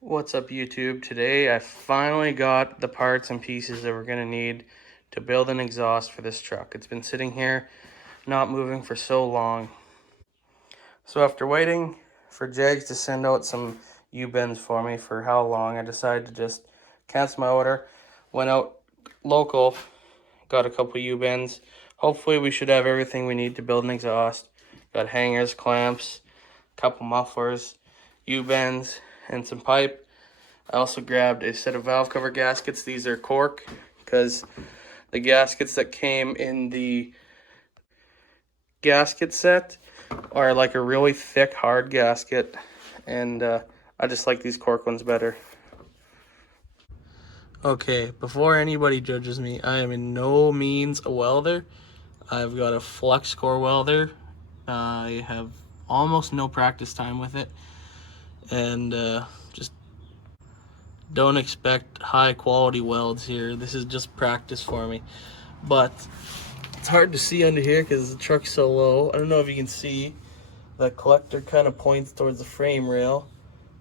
What's up, YouTube? Today I finally got the parts and pieces that we're going to need to build an exhaust for this truck. It's been sitting here not moving for so long. So after waiting for Jags to send out some U-bends for me for how long, I decided to just cancel my order. Went out local, got a couple U-bends. Hopefully we should have everything we need to build an exhaust. Got hangers, clamps, a couple mufflers, U-bends, and some pipe. I also grabbed a set of valve cover gaskets. These are cork because the gaskets that came in the gasket set are like a really thick, hard gasket, and I just like these cork ones better. Okay, before anybody judges me, I am in no means a welder. I've got a flux core welder. I have almost no practice time with it, and just don't expect high quality welds here. This is just practice for me. But it's hard to see under here because the truck's so low. I don't know if you can see, the collector kind of points towards the frame rail.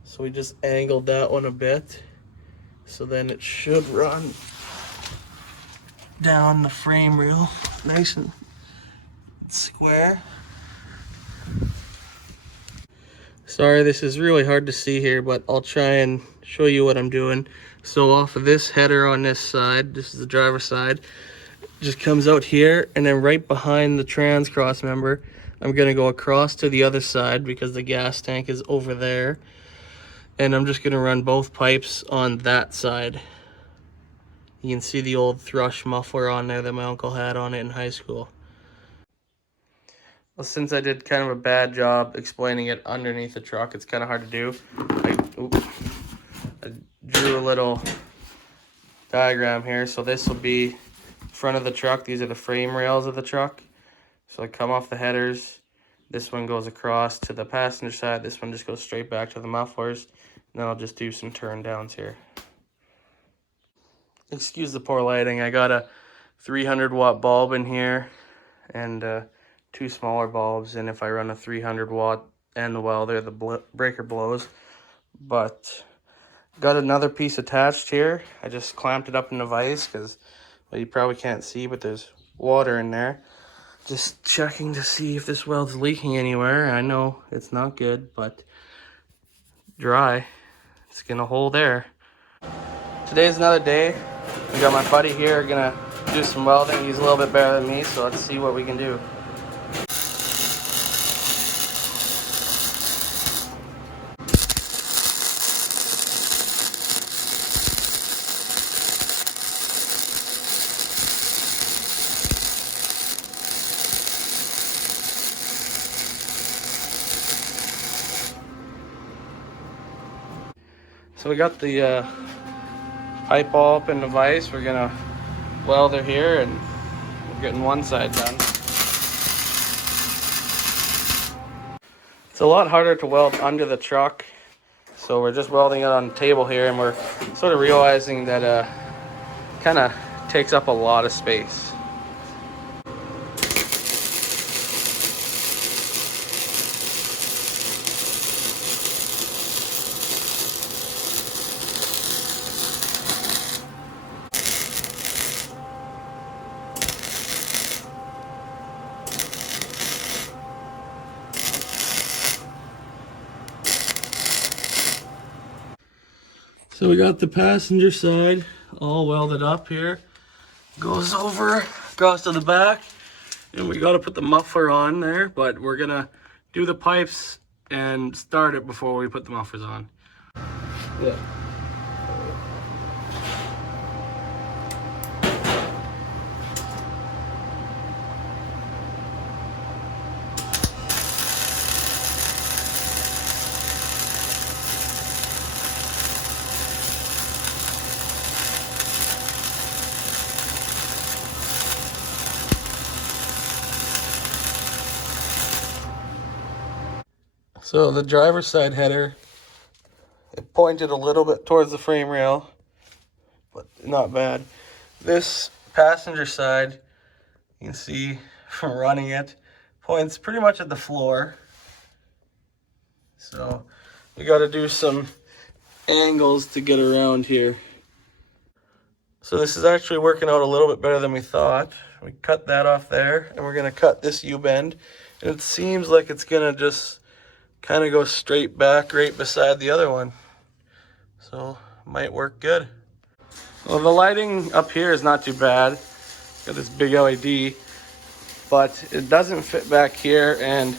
So we just angled that one a bit. So then it should run down the frame rail nice and square. Sorry, this is really hard to see here, but I'll try and show you what I'm doing. So off of this header on this side, this is the driver's side, just comes out here, and then right behind the trans cross member, I'm gonna go across to the other side because the gas tank is over there, and I'm just gonna run both pipes on that side. You can see the old thrush muffler on there that my uncle had on it in high school. Well, since I did kind of a bad job explaining it underneath the truck, it's kind of hard to do. I drew a little diagram here. So this will be front of the truck. These are the frame rails of the truck. So I come off the headers. This one goes across to the passenger side. This one just goes straight back to the mufflers. And then I'll just do some turn downs here. Excuse the poor lighting. I got a 300 watt bulb in here and two smaller bulbs. And if I run a 300 watt and the welder, the breaker blows. But got another piece attached here. I just clamped it up in the vise because, well, you probably can't see, but there's water in there. Just checking to see if this weld's leaking anywhere. I know it's not good, but dry. It's gonna hold air. Today's another day. We got my buddy here gonna do some welding. He's a little bit better than me, so let's see what we can do. So we got the pipe all up in the vise. We're gonna weld it here, and we're getting one side done. It's a lot harder to weld under the truck, so we're just welding it on the table here, and we're sort of realizing that kind of takes up a lot of space. So we got the passenger side all welded up here. Goes over, across to the back, and we got to put the muffler on there, but we're gonna do the pipes and start it before we put the mufflers on. Yeah. So the driver's side header, it pointed a little bit towards the frame rail, but not bad. This passenger side, you can see from running it, points pretty much at the floor. So we got to do some angles to get around here. So this is actually working out a little bit better than we thought. We cut that off there, and we're gonna cut this U-bend, and it seems like it's gonna just kind of go straight back right beside the other one. So might work good. Well, the lighting up here is not too bad. Got this big LED, but it doesn't fit back here, and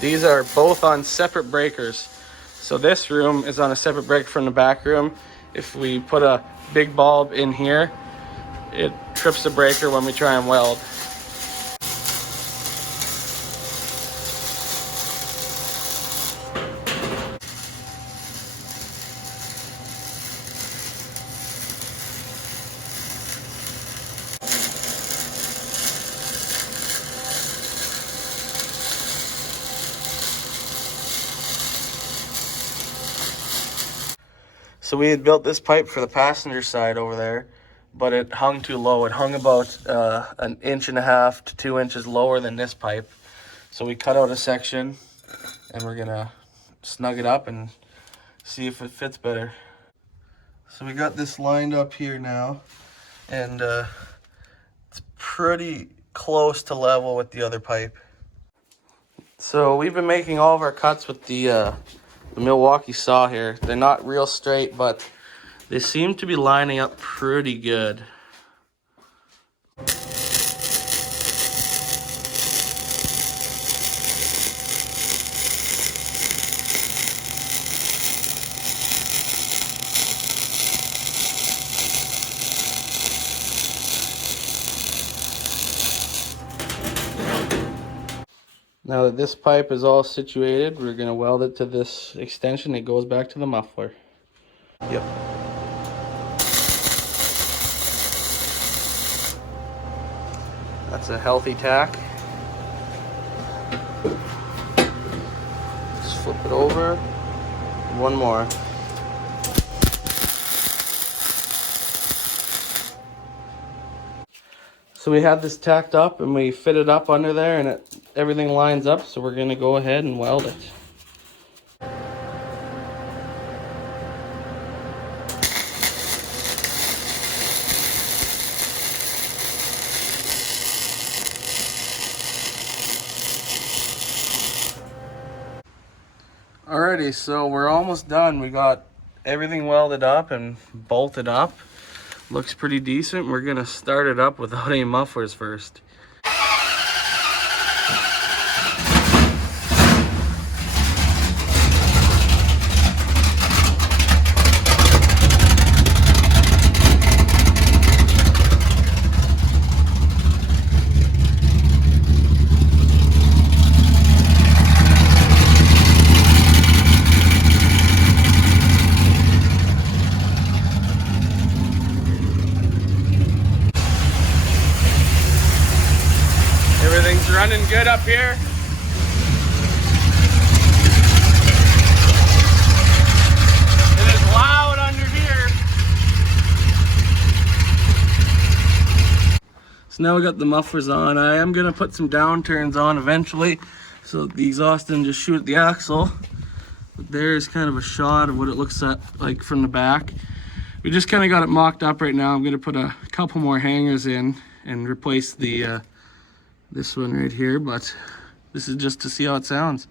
these are both on separate breakers. So this room is on a separate breaker from the back room. If we put a big bulb in here, it trips the breaker when we try and weld. So we had built this pipe for the passenger side over there, but it hung too low. It hung about 1.5 inches to 2 inches lower than this pipe. So we cut out a section, and we're gonna snug it up and see if it fits better. So we got this lined up here now, and it's pretty close to level with the other pipe. So we've been making all of our cuts with the Milwaukee saw here. They're not real straight, but they seem to be lining up pretty good. Now that this pipe is all situated, we're going to weld it to this extension that goes back to the muffler. Yep. That's a healthy tack. Just flip it over. One more. So we had this tacked up and we fit it up under there, and everything lines up, so we're going to go ahead and weld it. Alrighty, so we're almost done. We got everything welded up and bolted up. Looks pretty decent. We're gonna start it up without any mufflers first. Everything's running good up here. It is loud under here. So now we got the mufflers on. I am gonna put some downturns on eventually, so the exhaust doesn't just shoot at the axle. But there's kind of a shot of what it looks like from the back. We just kind of got it mocked up right now. I'm gonna put a couple more hangers in and replace the this one right here, but this is just to see how it sounds.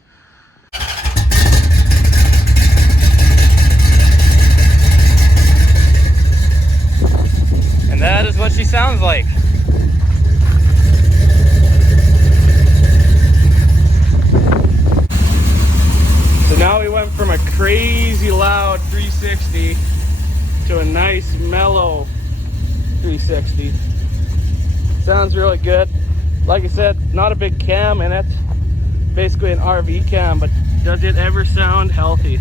And that is what she sounds like. So now we went from a crazy loud 360 to a nice mellow 360. Sounds really good. Like I said, not a big cam in it, basically an RV cam, but does it ever sound healthy?